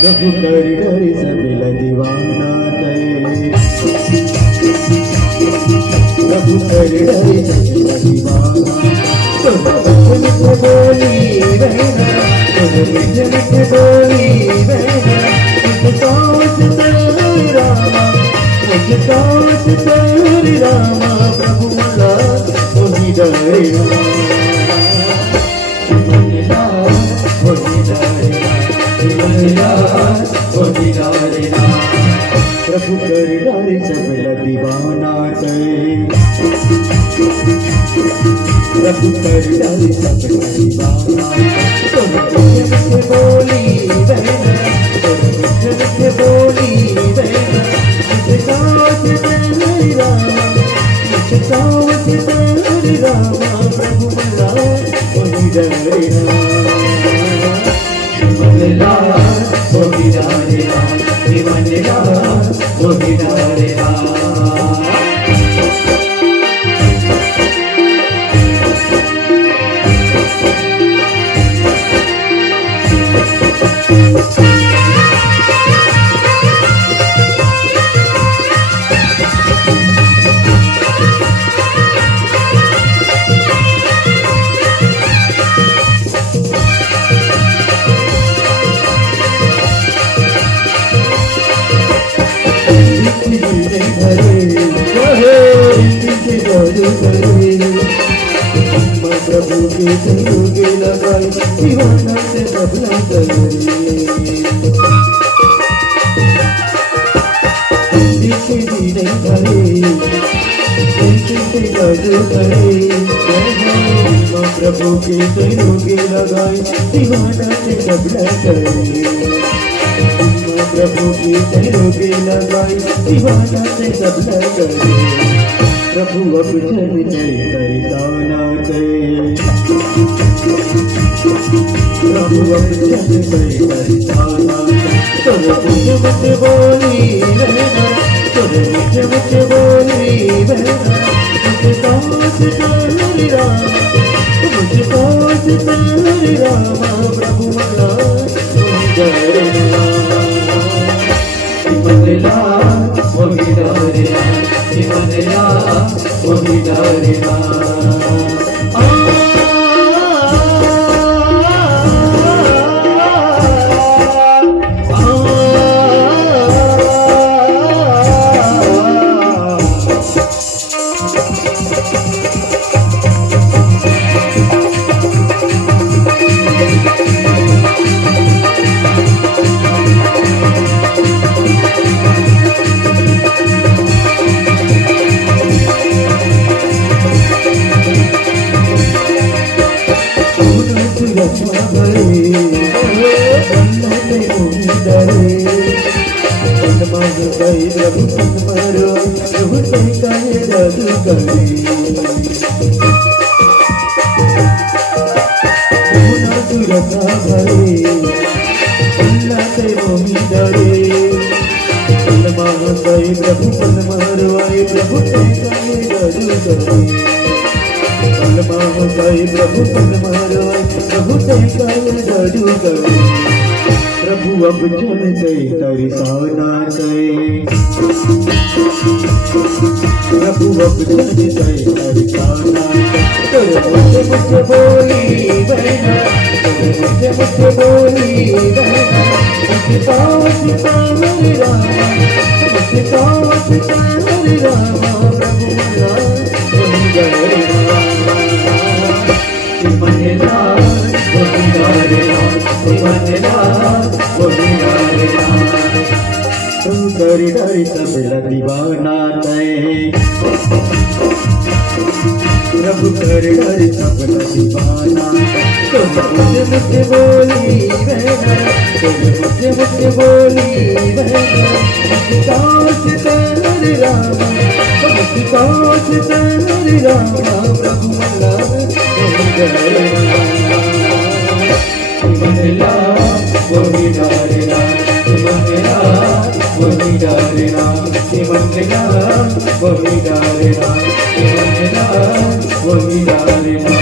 प्रभु डर डर सबिल दीवाना करे, प्रभु डर डर सबिल दीवाना, तुम मिठ बोली रहना, तुम मिठ बोली रहना, मुझको तेरी रामा, मुझको तेरी रामा, प्रभु मला वही डरेगा, वही डरेगा, प्रभु कर डर सबल दीवाना करे, प्रभु कर डर सबल दीवाना, तुम मिठ बोली रहना, तुम मिठ बोली रहना, मुझको तेरी रामा, मुझको तेरी रामा, प्रभु मला वही डरेगा, प्रभु के संगे लगाई दीवाना से सबला करे, दिखे दी नहीं करे, से जादू करे, प्रभु के संगे लगाई दीवाना से सबला करे, प्रभु के संगे लगाई दीवाना से सबला करे, प्रभु अब जब जय करताना करे, प्रभु अब जब जय करताना करे, तुम मुझे बोली रहना, तुम मुझे बोली रहना, मुझे तेरी रामा, मुझे तेरी रामा, प्रभु मला वही डरेगा, बदला वही डरेगा, बदला वही डरेगा, प्रभु अब चल गई तरसाना करे, प्रभु अब चल गई तरसाना करे, मुझे बोली रहना, मुझे बोली रहना, मुझे तेरी रामा, मुझे तेरी रामा, प्रभु मला वही डरेगा, बनेगा वही डरेगा, बनेगा वही डरेगा, तुम डर डर सबला दीवाना करे, प्रभु डर डर सबला दीवाना मुझे बोली बहना, मुझे बोली बहना, मुझकाश तेरे रामा, मुझकाश तेरे रामा, प्रभु अल्लाह मंगला वही डालना, मंगला वही डालना, मंगला वही डालना, मंगला वही डालना।